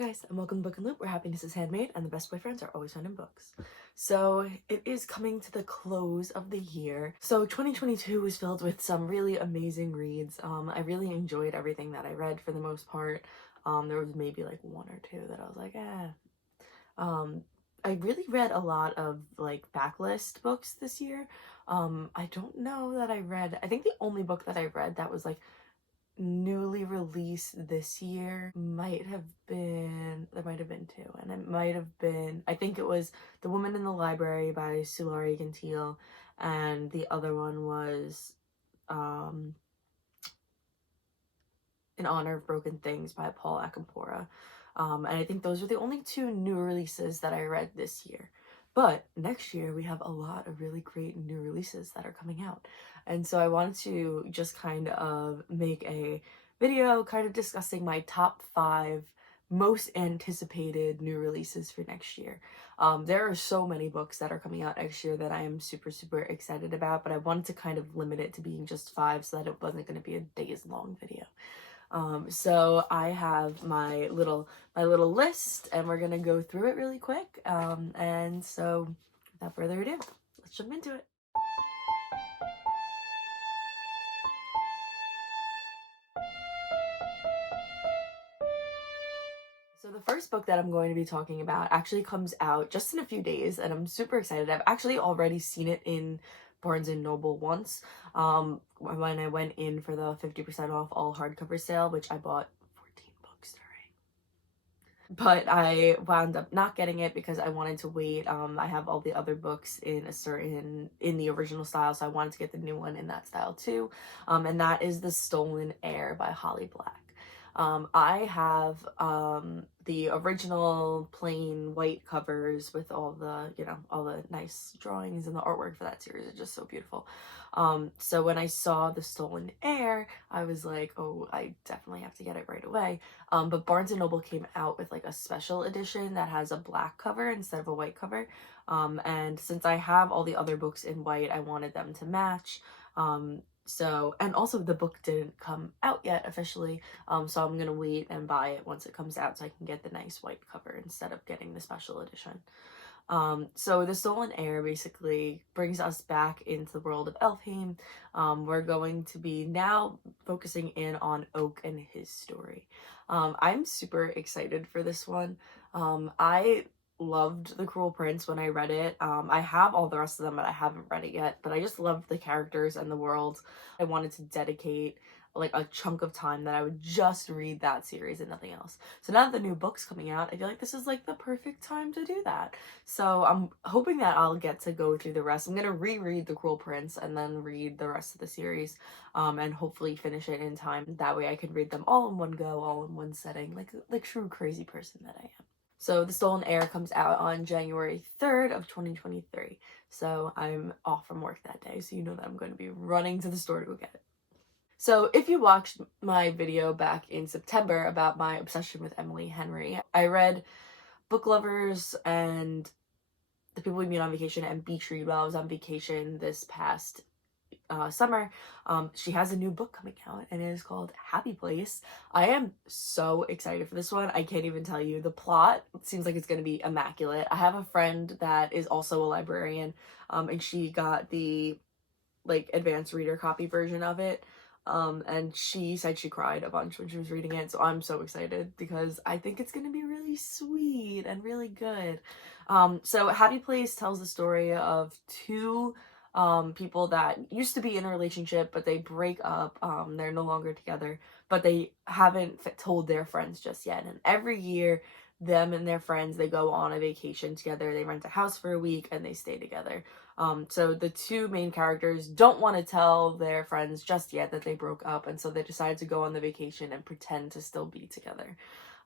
Hi guys, and welcome to Book and Loop, where happiness is handmade and the best boyfriends are always found in books. So it is coming to the close of the year. So 2022 was filled with some really amazing reads. I really enjoyed everything that I read for the most part. There was maybe like one or two that I was like, I really read a lot of like backlist books this year. I don't know that I think the only book that I read that was like newly released this year might have been two, and it might have been, I think it was The Woman in the Library by Sulari Gentile, and the other one was In Honor of Broken Things by Paul Akampora. And I think those are the only two new releases that I read this year. But next year we have a lot of really great new releases that are coming out. And so I wanted to just kind of make a video kind of discussing my top 5 most anticipated new releases for next year. There are so many books that are coming out next year that I am super excited about, but I wanted to kind of limit it to being just 5 so that it wasn't going to be a days long video. So I have my little list, and we're gonna go through it really quick. And so without further ado, let's jump into it. So the first book that I'm going to be talking about actually comes out just in a few days, and I'm super excited. I've actually already seen it in Barnes and Noble once, when I went in for the 50% off all hardcover sale, which I bought 14 books during. But I wound up not getting it because I wanted to wait. I have all the other books in the original style, so I wanted to get the new one in that style too. And that is The Stolen Heir by Holly Black. I have the original plain white covers with all the, all the nice drawings, and the artwork for that series is just so beautiful. So when I saw The Stolen Heir, I was like, oh, I definitely have to get it right away. But Barnes & Noble came out with like a special edition that has a black cover instead of a white cover. And since I have all the other books in white, I wanted them to match. So, and also the book didn't come out yet officially, so I'm gonna wait and buy it once it comes out so I can get the nice white cover instead of getting the special edition. So The Stolen Heir basically brings us back into the world of Elfheim. We're going to be now focusing in on Oak and his story. I'm super excited for this one. I loved The Cruel Prince when I read it. I have all the rest of them, but I haven't read it yet. But I just loved the characters and the world. I wanted to dedicate like a chunk of time that I would just read that series and nothing else. So now that the new book's coming out, I feel like this is like the perfect time to do that. So I'm hoping that I'll get to go through the rest. I'm gonna reread The Cruel Prince and then read the rest of the series, and hopefully finish it in time. That way I can read them all in one go, all in one setting, like the true crazy person that I am. So The Stolen Heir comes out on January 3rd of 2023. So I'm off from work that day, so you know that I'm going to be running to the store to go get it. So if you watched my video back in September about my obsession with Emily Henry, I read Book Lovers and The People We Meet on Vacation and Beach Read while I was on vacation this past summer. She has a new book coming out, and it is called Happy Place. I am so excited for this one. I can't even tell you. The plot seems like it's going to be immaculate. I have a friend that is also a librarian, and she got the like advanced reader copy version of it. And she said she cried a bunch when she was reading it, so I'm so excited because I think it's going to be really sweet and really good. So Happy Place tells the story of two people that used to be in a relationship, but they break up. They're no longer together, but they haven't told their friends just yet. And every year, them and their friends, they go on a vacation together. They rent a house for a week and they stay together. So the two main characters don't want to tell their friends just yet that they broke up, and so they decide to go on the vacation and pretend to still be together.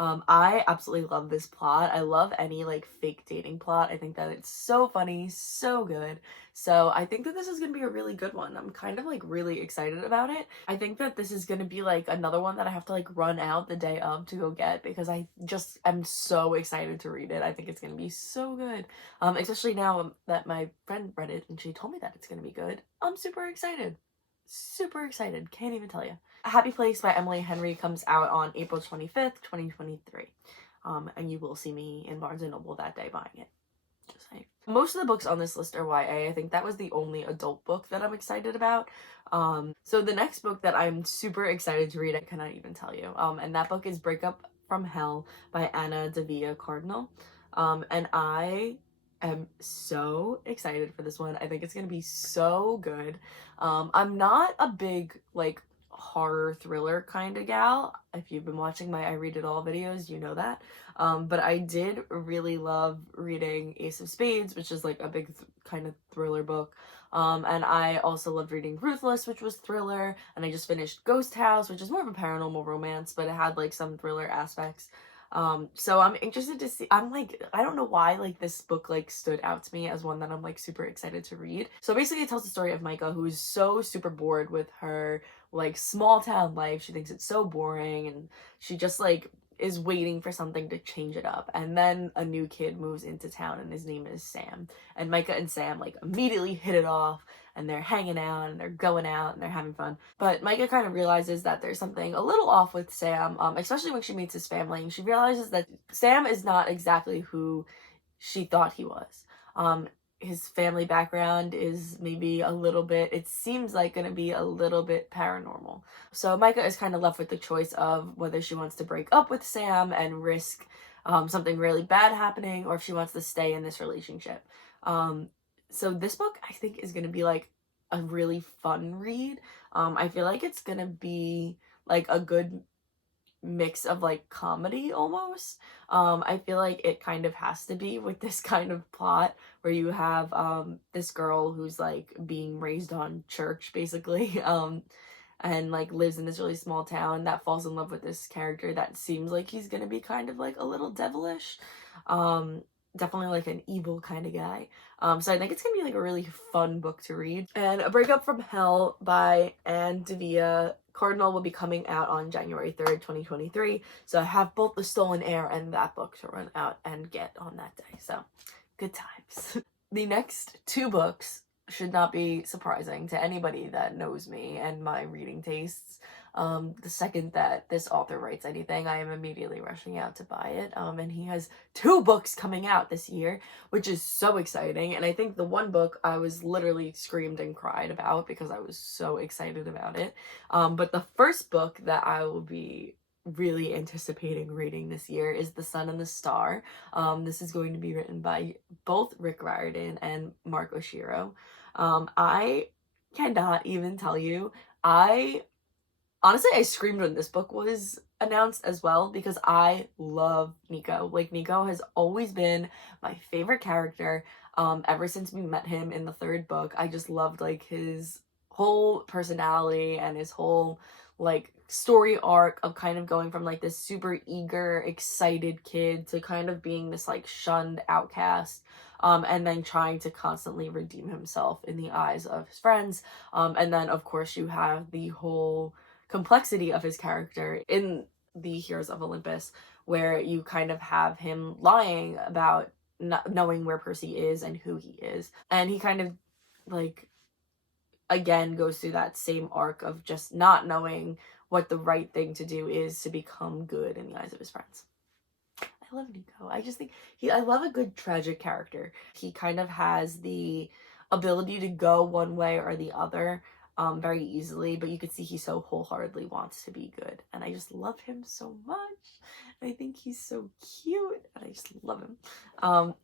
I absolutely love this plot. I love any like fake dating plot. I think that it's so funny, so good. So I think that this is gonna be a really good one. I'm kind of like really excited about it. I think that this is gonna be like another one that I have to like run out the day of to go get because I just am so excited to read it. I think it's gonna be so good. Especially now that my friend read it and she told me that it's gonna be good. I'm super excited. Super excited. Can't even tell you. Happy Place by Emily Henry comes out on April 25th, 2023. and you will see me in Barnes & Noble that day buying it. Just saying. Most of the books on this list are YA. I think that was the only adult book that I'm excited about. So the next book that I'm super excited to read, I cannot even tell you. And that book is Breakup from Hell by Anna Devia Cardinal. And I am so excited for this one. I think it's gonna be so good. I'm not a big like horror thriller kind of gal. If you've been watching my I Read It All videos, you know that. But I did really love reading Ace of Spades, which is like a big kind of thriller book. And I also loved reading Ruthless, which was thriller, and I just finished Ghost House, which is more of a paranormal romance, but it had like some thriller aspects. So I'm interested to see. I'm like, I don't know why like this book like stood out to me as one that I'm like super excited to read. So basically it tells the story of Micah, who is so super bored with her like small town life. She thinks it's so boring, and she just like is waiting for something to change it up. And then a new kid moves into town, and his name is Sam. And Micah and Sam like immediately hit it off, and they're hanging out and they're going out and they're having fun. But Micah kind of realizes that there's something a little off with Sam, especially when she meets his family, and she realizes that Sam is not exactly who she thought he was. His family background is maybe a little bit, it seems like gonna be a little bit paranormal. So Micah is kind of left with the choice of whether she wants to break up with Sam and risk something really bad happening, or if she wants to stay in this relationship. So this book I think is gonna be like a really fun read. I feel like it's gonna be like a good mix of like comedy almost. I feel like it kind of has to be with this kind of plot where you have this girl who's like being raised on church basically, and like lives in this really small town that falls in love with this character that seems like he's gonna be kind of like a little devilish. Definitely like an evil kind of guy. So I think it's gonna be like a really fun book to read. And A Breakup from Hell by Anne Devia Cardinal will be coming out on January 3rd, 2023. So I have both The Stolen Heir and that book to run out and get on that day. So good times. The next two books should not be surprising to anybody that knows me and my reading tastes. The second that this author writes anything, I am immediately rushing out to buy it. And he has two books coming out this year, which is so exciting. And I think the one book I was literally screamed and cried about because I was so excited about it. But the first book that I will be really anticipating reading this year is The Sun and the Star. This is going to be written by both Rick Riordan and Mark Oshiro. I cannot even tell you, honestly, I screamed when this book was announced as well because I love Nico. Like, Nico has always been my favorite character ever since we met him in the third book. I just loved, like, his whole personality and his whole, like, story arc of kind of going from, like, this super eager, excited kid to kind of being this, like, shunned outcast. And then trying to constantly redeem himself in the eyes of his friends. And then, of course, you have the whole complexity of his character in the Heroes of Olympus, where you kind of have him lying about not knowing where Percy is and who he is. And he kind of, like, again goes through that same arc of just not knowing what the right thing to do is to become good in the eyes of his friends. I love Nico. I just think I love a good tragic character. He kind of has the ability to go one way or the other very easily, but you could see he so wholeheartedly wants to be good. And I just love him so much. I think he's so cute and I just love him.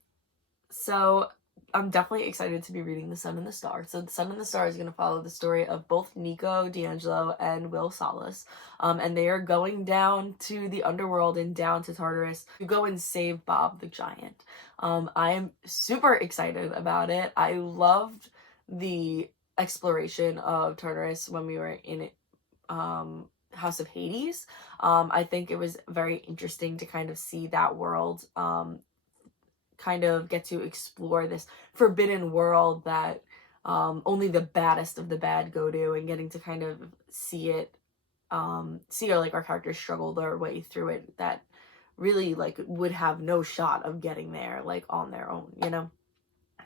So I'm definitely excited to be reading The Sun and the Star. So The Sun and the Star is going to follow the story of both Nico Di Angelo and Will Solace. And they are going down to the underworld and down to Tartarus to go and save Bob the Giant. I am super excited about it. I loved the exploration of Tartarus when we were in it, House of Hades. I think it was very interesting to kind of see that world, kind of get to explore this forbidden world that only the baddest of the bad go to, and getting to kind of see it, like our characters struggle their way through it that really like would have no shot of getting there like on their own, you know?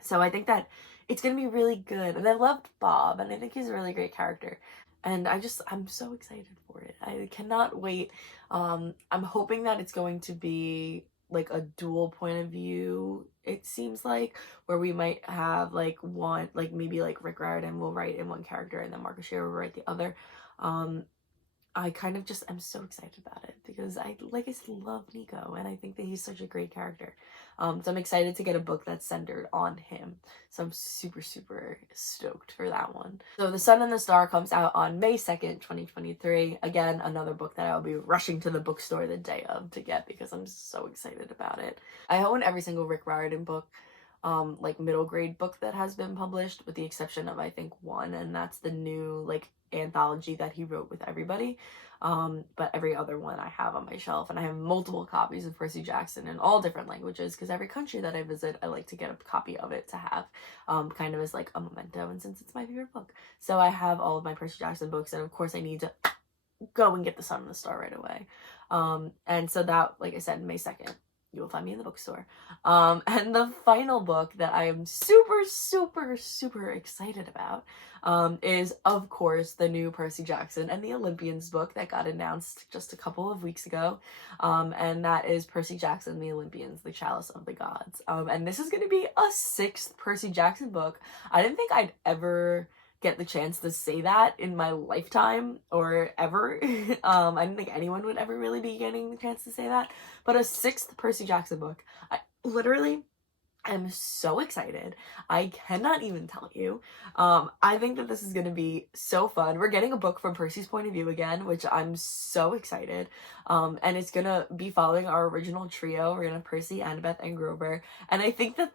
So I think that it's gonna be really good. And I loved Bob, and I think he's a really great character. And I'm so excited for it. I cannot wait. I'm hoping that it's going to be like a dual point of view, it seems like, where we might have like one, like maybe like Rick Riordan will write in one character and then Mark Oshiro will write the other. I kind of just am so excited about it because like I said, love Nico and I think that he's such a great character. So I'm excited to get a book that's centered on him. So I'm super, super stoked for that one. So The Sun and the Star comes out on May 2nd, 2023. Again, another book that I'll be rushing to the bookstore the day of to get because I'm so excited about it. I own every single Rick Riordan book, like middle grade book that has been published, with the exception of I think one, and that's the new like anthology that he wrote with everybody. But every other one I have on my shelf, and I have multiple copies of Percy Jackson in all different languages because every country that I visit I like to get a copy of it to have, kind of as like a memento, and since it's my favorite book. So I have all of my Percy Jackson books, and of course I need to go and get The Sun and the Star right away. And so that, like I said, May 2nd, you will find me in the bookstore. And the final book that I am super, super, super excited about is, of course, the new Percy Jackson and the Olympians book that got announced just a couple of weeks ago. And that is Percy Jackson and the Olympians, the Chalice of the Gods. And this is going to be a 6th Percy Jackson book. I didn't think I'd ever get the chance to say that in my lifetime or ever. I didn't think anyone would ever really be getting the chance to say that. But a 6th Percy Jackson book. I literally am so excited. I cannot even tell you. I think that this is going to be so fun. We're getting a book from Percy's point of view again, which I'm so excited. And it's going to be following our original trio. We're going to have Percy, Annabeth, and Grover. And I think that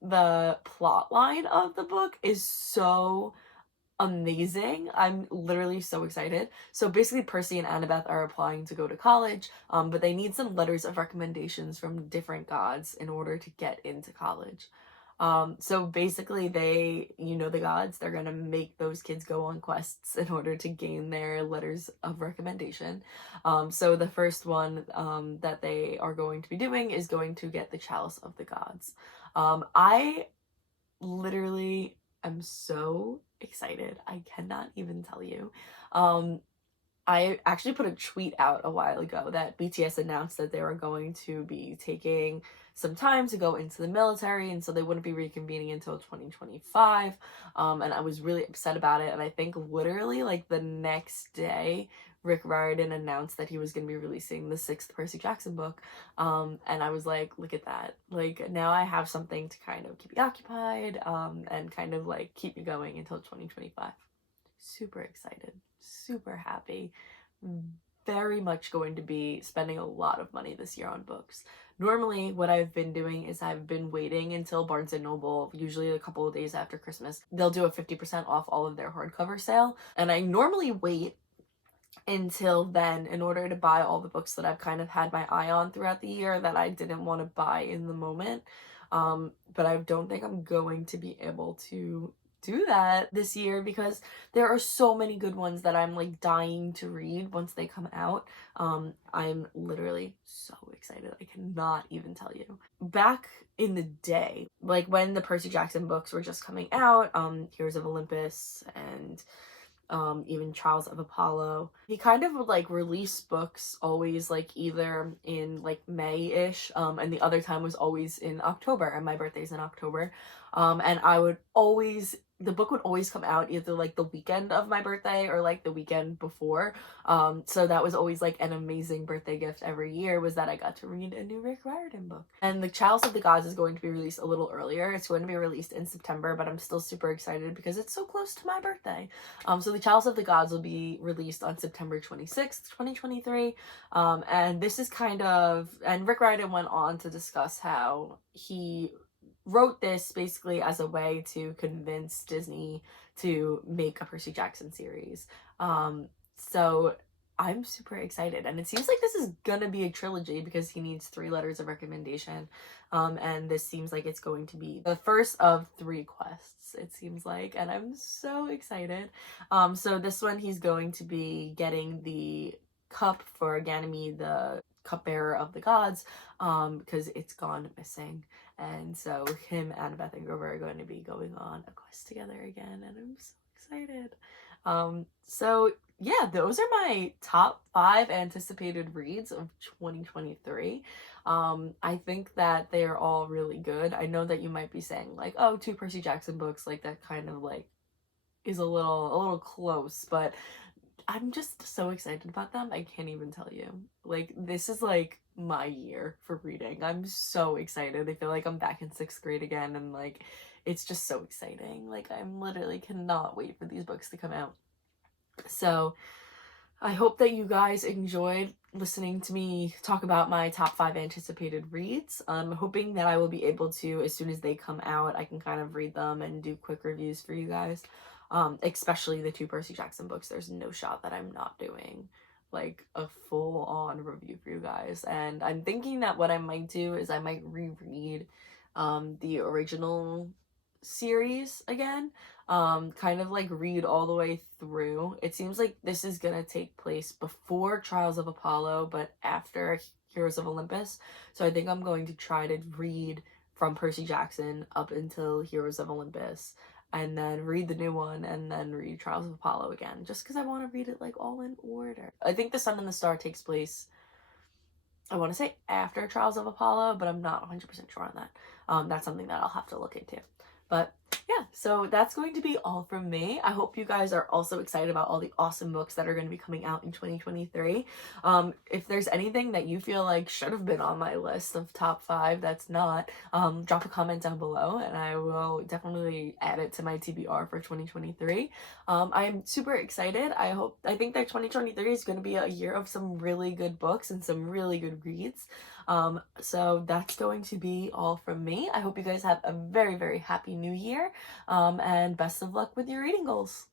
the plot line of the book is so amazing. I'm literally so excited. So basically Percy and Annabeth are applying to go to college, but they need some letters of recommendations from different gods in order to get into college. So basically they, the gods, they're gonna make those kids go on quests in order to gain their letters of recommendation. So the first one that they are going to be doing is going to get the Chalice of the Gods. I literally am so excited. I cannot even tell you. I actually put a tweet out a while ago that BTS announced that they were going to be taking some time to go into the military, and so they wouldn't be reconvening until 2025. And I was really upset about it, and I think literally like the next day Rick Riordan announced that he was going to be releasing the 6th Percy Jackson book. And I was like, look at that. Like, now I have something to kind of keep me occupied, and kind of like keep me going until 2025. Super excited. Super happy. Very much going to be spending a lot of money this year on books. Normally, what I've been doing is I've been waiting until Barnes & Noble, usually a couple of days after Christmas, they'll do a 50% off all of their hardcover sale. And I normally wait until then in order to buy all the books that I've kind of had my eye on throughout the year that I didn't want to buy in the moment. But I don't think I'm going to be able to do that this year because there are so many good ones that I'm like dying to read once they come out. I'm literally so excited. I cannot even tell you. Back in the day, like when the Percy Jackson books were just coming out, Heroes of Olympus and even Trials of Apollo, he kind of would like release books always like either in like May-ish, and the other time was always in October, and my birthday's in October. And the book would always come out either like the weekend of my birthday or like the weekend before. So that was always like an amazing birthday gift every year, was that I got to read a new Rick Riordan book. And the Chalice of the Gods is going to be released a little earlier. It's going to be released in September, but I'm still super excited because it's so close to my birthday. So the Chalice of the Gods will be released on September 26th, 2023. And this is and Rick Riordan went on to discuss how he wrote this basically as a way to convince Disney to make a Percy Jackson series. So I'm super excited, and it seems like this is gonna be a trilogy because he needs 3 letters of recommendation. And this seems like it's going to be the first of 3 quests, it seems like, and I'm so excited. So this one he's going to be getting the cup for Ganymede, the cupbearer of the gods, because it's gone missing. And so him, Annabeth, and Grover are going to be going on a quest together again, and I'm so excited. So yeah, those are my top 5 anticipated reads of 2023. I think that they are all really good. I know that you might be saying like, oh, 2 Percy Jackson books, like that kind of like is a little close, but I'm just so excited about them. I can't even tell you. Like, this is like my year for reading. I'm so excited. I feel like I'm back in 6th grade again, and like it's just so exciting. Like, I'm literally cannot wait for these books to come out. So I hope that you guys enjoyed listening to me talk about my top 5 anticipated reads. I'm hoping that I will be able to, as soon as they come out, I can kind of read them and do quick reviews for you guys. Especially the 2 Percy Jackson books. There's no shot that I'm not doing like a full-on review for you guys. And I'm thinking that what I might do is I might reread the original series again, kind of like read all the way through. It seems like this is gonna take place before Trials of Apollo but after Heroes of Olympus, so I think I'm going to try to read from Percy Jackson up until Heroes of Olympus, and then read the new one, and then read Trials of Apollo again, just because I want to read it like all in order. I think The Sun and the Star takes place, I want to say, after Trials of Apollo, but I'm not 100% sure on that. That's something that I'll have to look into. But yeah, so that's going to be all from me. I hope you guys are also excited about all the awesome books that are going to be coming out in 2023. If there's anything that you feel like should have been on my list of top 5 that's not, drop a comment down below and I will definitely add it to my TBR for 2023. I'm super excited. I think that 2023 is going to be a year of some really good books and some really good reads. So that's going to be all from me. I hope you guys have a very, very happy new year, and best of luck with your reading goals.